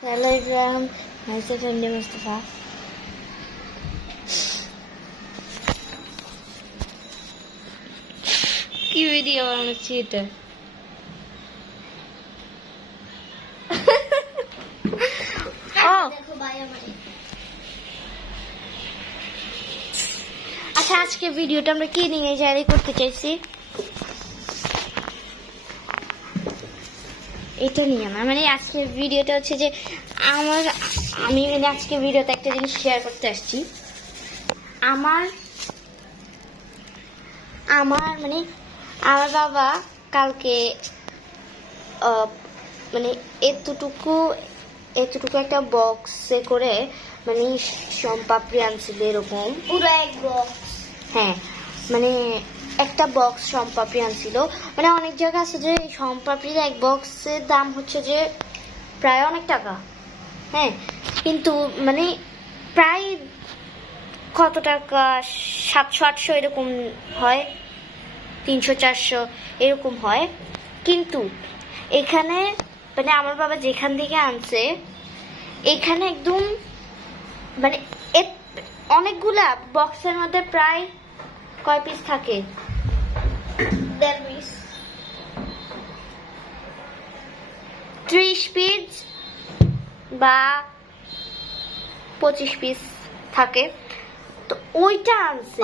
Telegram, myself and Mustafa. কি video বানাচ্ছি এটা? আচ্ছা, আজকে ভিডিওটা আমরা কি নিয়ে জারি করতে চাইছি? এটা নিয়ে না, মানে আজকের ভিডিওটা হচ্ছে যে আমি মানে আজকে ভিডিওতে একটা জিনিস শেয়ার করতে আসছি। আমার মানে আমার বাবা কালকে মানে এতটুকু একটা বক্সে করে মানে সম্পাপড়ি আনছিল, এরকম পুরো এক বক্স। হ্যাঁ, মানে একটা বক্স সম্পাপড়ি আনছিল। মানে অনেক জায়গা আছে যে সম্পাপড়ির এক বক্সের দাম হচ্ছে যে প্রায় অনেক টাকা। হ্যাঁ, কিন্তু মানে প্রায় কত টাকা, 700-800 এরকম হয়, 300-400 এরকম হয়। কিন্তু এখানে মানে আমার বাবা যেখান থেকে আনছে, এখানে একদম মানে অনেকগুলা বক্সের মধ্যে প্রায় কয় পিস থাকে? 1.5 পিস, 30 পিস বা 25 পিস থাকে। তো ওইটা আনছে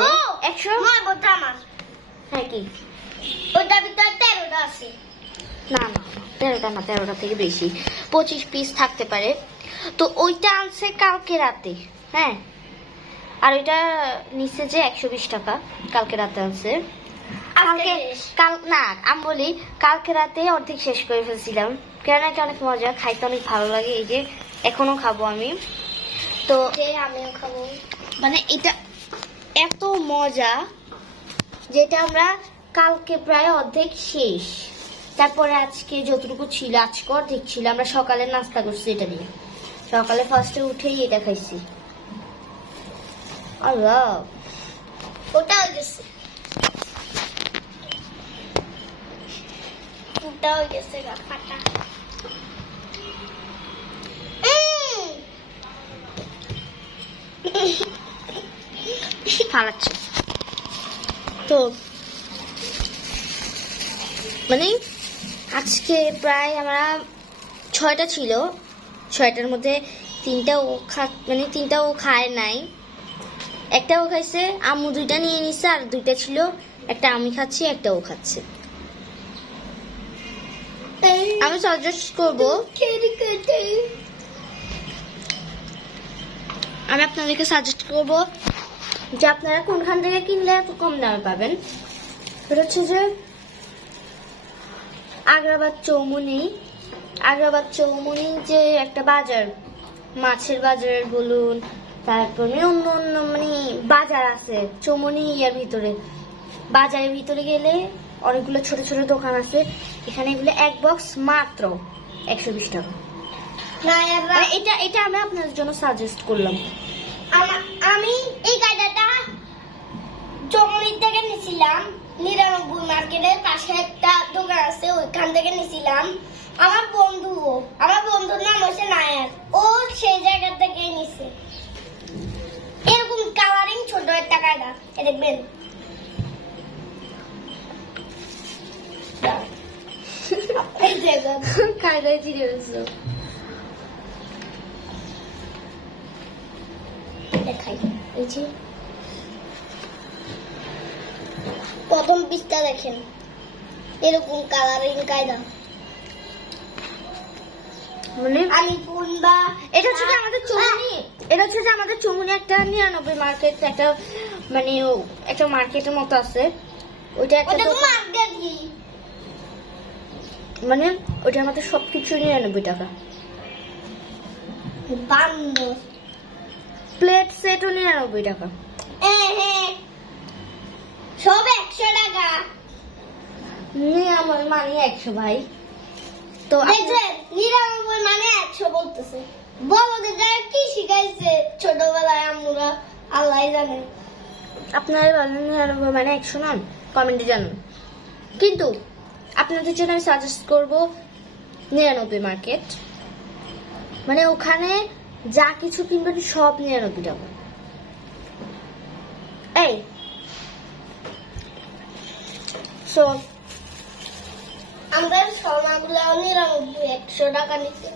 100। হ্যাঁ, কি ওটার ভিতরে 13টা আছে? না না, 13টা না, 13টা থেকে বেশি, 25 পিস থাকতে পারে। তো ওইটা আনছে কালকে রাতে। হ্যাঁ, আর ওইটা নিচে যে 120 টাকা, কালকে রাতে আনছে। না, আমি বলি কালকে রাতে অর্ধেক শেষ করে ফেলছিলাম, কেন এটা অনেক মজা, খাইতে অনেক ভালো লাগে। এই যে এখনো খাবো আমি, তো আমিও খাবো। মানে এটা এত মজা যেটা আমরা কালকে প্রায় অর্ধেক শেষ, তারপরে আজকে যতটুকু ছিল আজকে অর্ধেক ছিল। আমরা সকালে নাস্তা করছি এটা দিয়ে, সকালে ফার্স্টে উঠেই এটা খাইছি। আল্লাহ, ওটা হয়ে গেছে, ওটা হয়ে গেছে ফাটা। ফালাচ্ছে তো মানে আজকে প্রায় আমরা 6টা ছিল, 6টার মধ্যে 3টা ও খায় নাই, একটা ও খাইছে, আম্মু 2টা নিয়ে নিছে, আর 2টা ছিল, একটা আমি খাচ্ছি, একটা ও খাচ্ছে। আমি সাজেস্ট করবো, আমি আপনাদেরকে সাজেস্ট করবো যে আপনারা কোনখান থেকে কিনলে এত কম দামে পাবেন। এটা হচ্ছে যে আগ্রাবাদ চৌমুনি যে একটা বাজার, মাছের বাজার বলুন, তারপরে অন্য অন্য মানে বাজার আছে চৌমুনি ইয়ার ভিতরে। বাজারের ভিতরে গেলে অনেকগুলো ছোট ছোট দোকান আছে, এখানে এগুলো এক বক্স মাত্র 120 টাকা। এটা আমি আপনাদের জন্য সাজেস্ট করলাম। আমি এই কায়দাটা চৌমুনি থেকে নিয়েছিলাম, 99 মার্কেটের পাশে একটা দোকান আছে, ওইখান থেকে নিয়েছিলাম। আমার বন্ধুর নাম হচ্ছে নায়ার, ও সেই জায়গা থেকে নিছে। এরকম কালারিং ছোট একটা কায়দা, দেখবেন। কায়দায় চিড়ে গেছে। দেখাই, এই যে প্রথম পিসটা দেখেন, এরকম কালারিং কায়দা। মানে আমি কোনবা এটা হচ্ছে আমাদের চৌমুনি একটা 99 মার্কেট, একটা মানে একটা মার্কেটের মতো আছে, ওইটা একটা মার্কেট কি মানে ওইটার মধ্যে সবকিছু 99 টাকা। বান্দর প্লেট সেটও 99 টাকা। সব 100 টাকা। আমার মানে 100 ভাই। তো 99 মানে 100 বলতেছে। বড়দের কি শিখাইছে ছোটবেলায় আমরা, আল্লাহ জানে। আপনারা বলেন 99 মানে 100 নন, কমেন্টে জানান। কিন্তু আপনাদের জন্য আমি সাজেস্ট করবো 99 মার্কেট। মানে ওখানে যা কিছু কিনবেন সব 99 টাকা। এই সো আমাদের শর্মাগুলো 99, 100 টাকা নিচ্ছে।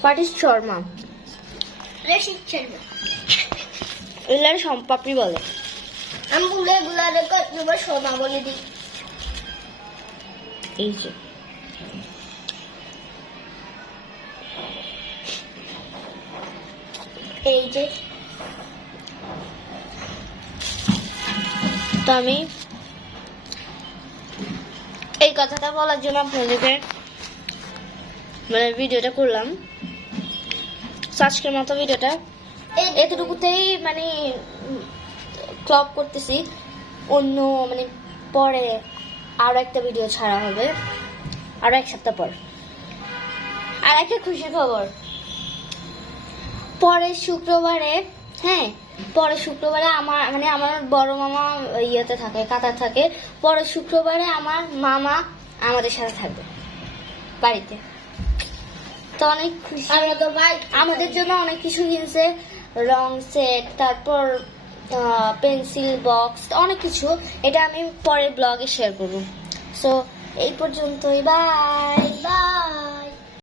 What is Sharma? রেশিদ শর্মা। এগুলো সম্পাপড়ি বলে। আমি বলে এগুলো একবার শর্মা বলে দিই। এই যে এই যে তো আমি এই কথাটা বলার জন্য আপনাদেরকে মানে ভিডিওটা করলাম। আজকের মতো ভিডিওটা এতটুকুতেই মানে ক্লপ করতেছি। অন্য মানে পরে আরো একটা ভিডিও ছাড়া হবে আরো 1 সপ্তাহ পর। আর একটা খুশির খবর, পরের শুক্রবারে, হ্যাঁ পরের শুক্রবারে আমার বড় মামা ইয়েতে থাকে, কাতার থাকে। পরের শুক্রবারে আমার মামা আমাদের সাথে থাকবে বাড়িতে। তো অনেক খুশি। আমাদের জন্য অনেক কিছু কিনছে, রং সেট, তারপর পেন্সিল বক্স, অনেক কিছু। এটা আমি পরের ব্লগে শেয়ার করব। সো এই পর্যন্তই, বাই বাই।